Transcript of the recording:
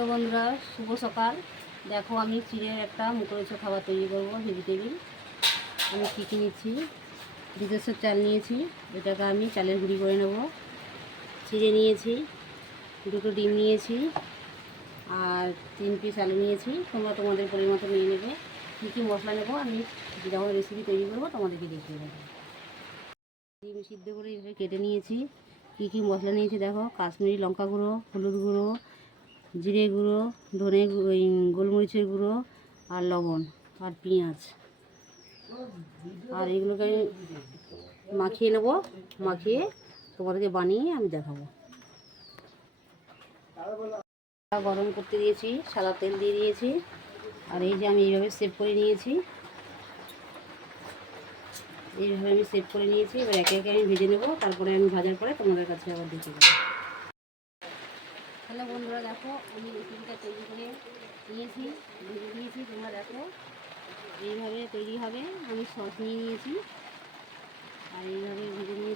তো বন্ধুরা, শুভ সকাল। দেখো, আমি চিড়ের একটা মুখরোচক খাবার তৈরি করবো, ভেজিটেবিল। আমি কী কী নিচ্ছি: বিদেশের চাল নিয়েছি, এটাকে আমি চালের গুঁড়ি করে নেব। চিড়ে নিয়েছি, দুটো ডিম নিয়েছি, আর 3 পিস আলু নিয়েছি। তোমরা তোমাদের পরিমাণ মতো নিয়ে নেবে। কী কী মশলা নেবো আমি যখন রেসিপি তৈরি করবো তোমাদেরকে দেখিয়ে দেবো। ডিম সিদ্ধ করে এভাবে কেটে নিয়েছি। কী কী মশলা নিয়েছি দেখো: কাশ্মীরি লঙ্কা গুঁড়ো, হলুদ গুঁড়ো, জিরে গুঁড়ো, ধনে গোলমরিচের গুঁড়ো, আর লবণ, আর পেঁয়াজ। আর এগুলোকে মাখিয়ে নেব। মাখিয়ে তোমাদেরকে বানিয়ে আমি দেখাবো। গরম করতে দিয়েছি, সাদা তেল দিয়ে দিয়েছি। আর এই যে আমি এইভাবে সেভ করে নিয়েছি, এইভাবে আমি সেভ করে নিয়েছি। এবার একে একে আমি ভেজে নেবো, তারপরে আমি ভাজার পরে তোমাদের কাছে আবার দেখিয়ে দেবো। হ্যালো বন্ধুরা, দেখো আমি রেসিপিটা তৈরি করে নিয়েছি, ভেজে দিয়েছি। তোমরা দেখো এইভাবে তৈরি হবে। আমি সস নিয়ে নিয়েছি, আর এইভাবে ভেজে নিয়েছি।